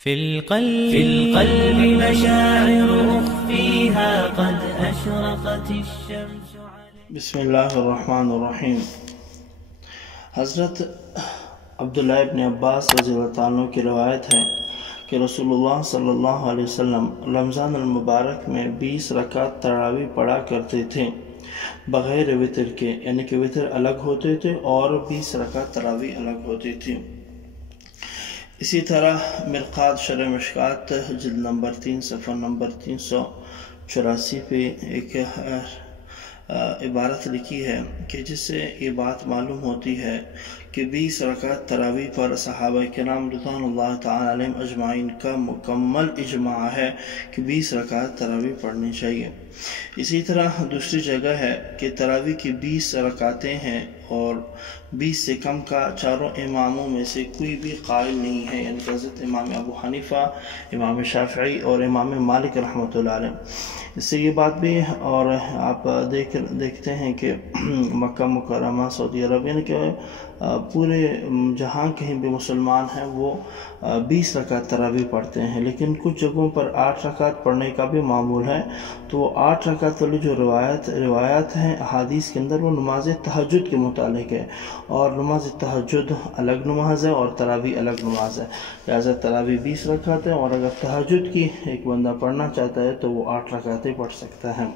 في القلب مشاعر أخفيها قد أشرقت الشمس بسم اللہ الرحمن الرحیم۔ حضرت عبداللہ ابن عباس رضی اللہ عنہ کی روایت ہے کہ رسول اللہ صلی اللہ علیہ وسلم رمضان المبارک میں 20 رکعت تراویح پڑھا کرتے تھے بغیر وتر کے، یعنی کہ وتر الگ ہوتے تھے اور 20 رکعت تراویح الگ ہوتی تھی۔ اسی طرح مرقات شرح مشکات جلد نمبر 3 صفحہ نمبر 384 پہ ایک عبارت لکھی ہے کہ جس سے یہ بات معلوم ہوتی ہے کہ 20 رکعت تراویح پر صحابہ کرام رضوان اللہ تعالی علیہم اجمعین کا مکمل اجماع ہے کہ 20 رکعت تراویح پڑھنی چاہیے۔ اسی طرح دوسری جگہ ہے کہ تراویح کی 20 رکعتیں ہیں اور 20 سے کم کا چاروں اماموں میں سے کوئی بھی قائل نہیں ہے، یعنی کہ حضرت امام ابو حنیفہ، امام شافعی اور امام مالک رحمۃ اللہ علیہ۔ اس سے یہ بات بھی، اور آپ دیکھتے ہیں کہ مکہ مکرمہ سعودی عرب، یعنی کہ پورے جہاں کہیں بھی مسلمان ہیں وہ 20 رکعت تراویح پڑھتے ہیں، لیکن کچھ جگہوں پر 8 رکعت پڑھنے کا بھی معمول ہے۔ تو وہ 8 رکعت والی جو روایات ہیں احادیث کے اندر، وہ نماز تہجد کے متعلق ہے، اور نماز تہجد الگ نماز ہے اور تراویح الگ نماز ہے، لہٰذا تراویح 20 رکعت ہے، اور اگر تہجد کی ایک بندہ پڑھنا چاہتا ہے تو وہ 8 رکعتیں پڑھ سکتا ہے۔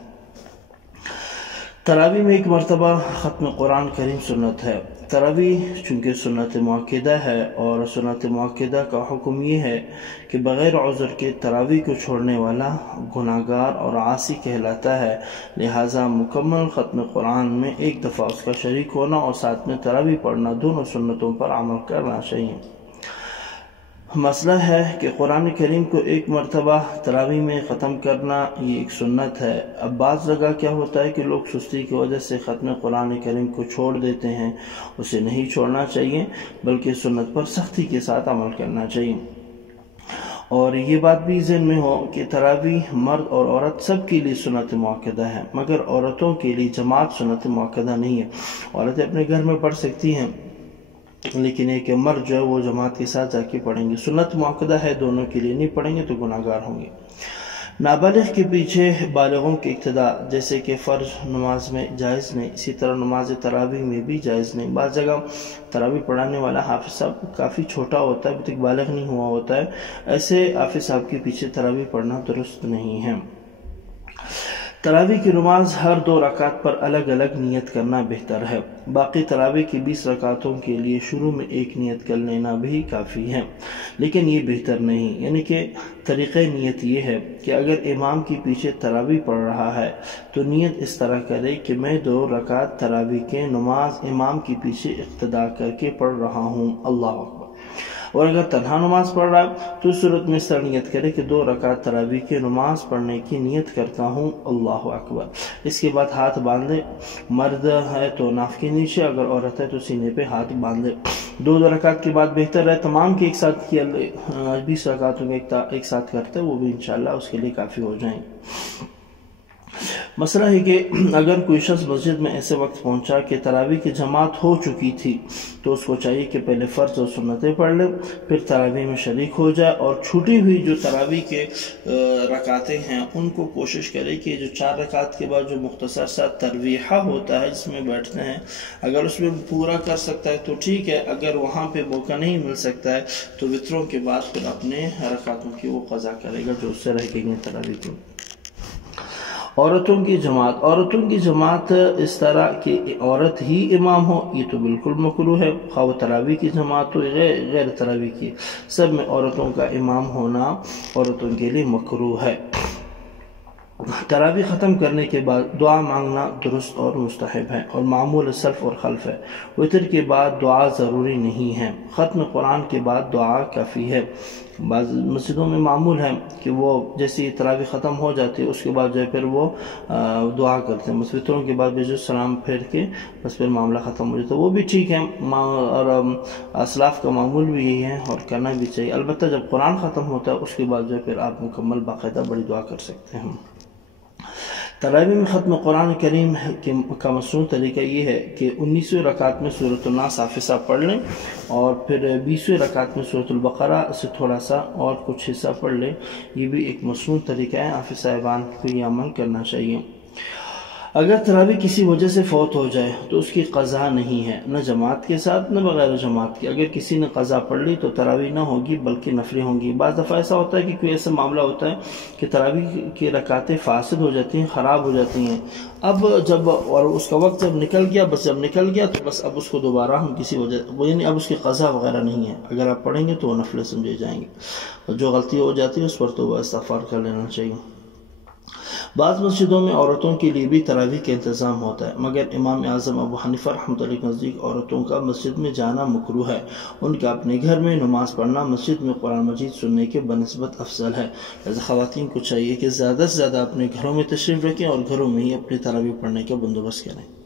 تراویح میں ایک مرتبہ ختم قرآن کریم سنت ہے۔ تراویح چونکہ سنت مؤکدہ ہے، اور سنت مؤکدہ کا حکم یہ ہے کہ بغیر عذر کے تراویح کو چھوڑنے والا گناہگار اور عاصی کہلاتا ہے، لہٰذا مکمل ختم قرآن میں ایک دفعہ اس کا شریک ہونا اور ساتھ میں تراویح پڑھنا، دونوں سنتوں پر عمل کرنا چاہیے۔ مسئلہ ہے کہ قرآن کریم کو ایک مرتبہ تراویح میں ختم کرنا یہ ایک سنت ہے۔ اب بعض جگہ کیا ہوتا ہے کہ لوگ سستی کی وجہ سے ختم قرآن کریم کو چھوڑ دیتے ہیں، اسے نہیں چھوڑنا چاہیے بلکہ سنت پر سختی کے ساتھ عمل کرنا چاہیے۔ اور یہ بات بھی ذہن میں ہو کہ تراویح مرد اور عورت سب کے لیے سنت مؤکدہ ہے، مگر عورتوں کے لیے جماعت سنت مؤکدہ نہیں ہے۔ عورتیں اپنے گھر میں پڑھ سکتی ہیں، لیکن ایک مرد جو ہے وہ جماعت کے ساتھ جا کے پڑھیں گے۔ سنت مؤکدہ ہے، دونوں کے لیے نہیں پڑھیں گے تو گناہگار ہوں گے۔ نابالغ کے پیچھے بالغوں کی اقتداء جیسے کہ فرض نماز میں جائز نہیں، اسی طرح نماز تراویح میں بھی جائز نہیں۔ بعض جگہ تراویح پڑھانے والا حافظ صاحب کافی چھوٹا ہوتا ہے، ابھی تک بالغ نہیں ہوا ہوتا ہے، ایسے حافظ صاحب کے پیچھے تراویح پڑھنا درست نہیں ہے۔ تراویح کی نماز ہر 2 رکعت پر الگ الگ نیت کرنا بہتر ہے۔ باقی تراویح کی 20 رکعتوں کے لیے شروع میں ایک نیت کر لینا بھی کافی ہے، لیکن یہ بہتر نہیں، یعنی کہ طریقہ نیت یہ ہے کہ اگر امام کے پیچھے تراویح پڑھ رہا ہے تو نیت اس طرح کرے کہ میں 2 رکعت تراویح کے نماز امام کے پیچھے اقتداء کر کے پڑھ رہا ہوں، اللہ اکبر۔ اور اگر تنہا نماز پڑھ رہا ہے تو اس صورت میں اس طرح نیت کرے کہ 2 رکعت تراویح کی نماز پڑھنے کی نیت کرتا ہوں، اللہ اکبر۔ اس کے بعد ہاتھ باندھ لے، مرد ہے تو ناف کے نیچے، اگر عورت ہے تو سینے پہ ہاتھ باندھ لے۔ 2 رکعت کے بعد بہتر ہے تمام کے ایک ساتھ کیا، 20 رکعتوں کے ایک ساتھ کرتے وہ بھی انشاءاللہ اس کے لیے کافی ہو جائیں۔ مسئلہ ہے کہ اگر کوئی شخص مسجد میں ایسے وقت پہنچا کہ تراویح کی جماعت ہو چکی تھی تو اس کو چاہیے کہ پہلے فرض اور سنتیں پڑھ لے، پھر تراویح میں شریک ہو جائے، اور چھوٹی ہوئی جو تراویح کے رکعتیں ہیں ان کو کوشش کرے کہ جو 4 رکعت کے بعد جو مختصر سا ترویحہ ہوتا ہے جس میں بیٹھتے ہیں، اگر اس میں پورا کر سکتا ہے تو ٹھیک ہے، اگر وہاں پہ موقع نہیں مل سکتا ہے تو وطروں کے بعد پھر اپنے رکعتوں کی وہ قضا کرے گا جو اس سے رہ گئی ہیں تراویح کی۔ عورتوں کی جماعت اس طرح کہ عورت ہی امام ہو، یہ تو بالکل مکروہ ہے، خواہ تراویح کی جماعت ہو غیر تراویح کی، سب میں عورتوں کا امام ہونا عورتوں کے لیے مکروہ ہے۔ تراویح ختم کرنے کے بعد دعا مانگنا درست اور مستحب ہے اور معمول سلف اور خلف ہے۔ وتر کے بعد دعا ضروری نہیں ہے، ختم قرآن کے بعد دعا کافی ہے۔ بعض مسجدوں میں معمول ہے کہ وہ جیسے تراویح ختم ہو جاتی ہے اس کے بعد جو ہے پھر وہ دعا کرتے ہیں، بس وتروں کے بعد بھی جو سلام پھیر کے بس پھر معاملہ ختم ہو جاتا ہے، وہ بھی ٹھیک ہے، اور اسلاف کا معمول بھی یہی ہے اور کرنا بھی چاہیے۔ البتہ جب قرآن ختم ہوتا ہے اس کے بعد جو ہے پھر آپ مکمل باقاعدہ بڑی دعا کر سکتے ہیں۔ تراویح میں ختم قرآن کریم کا مصنون طریقہ یہ ہے کہ 19ویں رکعت میں سورۃ الناس حافظ صاحب پڑھ لیں اور پھر 20ویں رکعت میں سورۃ البقرہ سے تھوڑا سا اور کچھ حصہ پڑھ لیں. یہ بھی ایک مصنون طریقہ ہے، حافظ صاحبان کو یہ عمل کرنا چاہیے. اگر تراویح کسی وجہ سے فوت ہو جائے تو اس کی قضا نہیں ہے، نہ جماعت کے ساتھ نہ بغیر جماعت کے. اگر کسی نے قضا پڑھ لی تو تراویح نہ ہوگی بلکہ نفلیں ہوں گی. بعض دفعہ ایسا ہوتا ہے کہ کوئی ایسا معاملہ ہوتا ہے کہ تراویح کی رکعتیں فاسد ہو جاتی ہیں، خراب ہو جاتی ہیں. اب جب اور اس کا وقت جب نکل گیا، جب نکل گیا تو بس اب اس کو دوبارہ ہم کسی وجہ یعنی اب اس کی قضا وغیرہ نہیں ہے. اگر آپ پڑھیں گے تو وہ نفلیں سمجھے جائیں گے، اور جو غلطی ہو جاتی ہے اس پر توبہ استغفار کر لینا چاہیے. بعض مسجدوں میں عورتوں کے لیے بھی تراویح کا انتظام ہوتا ہے، مگر امام اعظم ابو حنیفہ رحمۃ اللہ کے نزدیک عورتوں کا مسجد میں جانا مکروہ ہے. ان کا اپنے گھر میں نماز پڑھنا مسجد میں قرآن مجید سننے کے بنسبت افضل ہے. لہذا خواتین کو چاہیے کہ زیادہ سے زیادہ اپنے گھروں میں تشریف رکھیں اور گھروں میں ہی اپنی تراویح پڑھنے کا بندوبست کریں.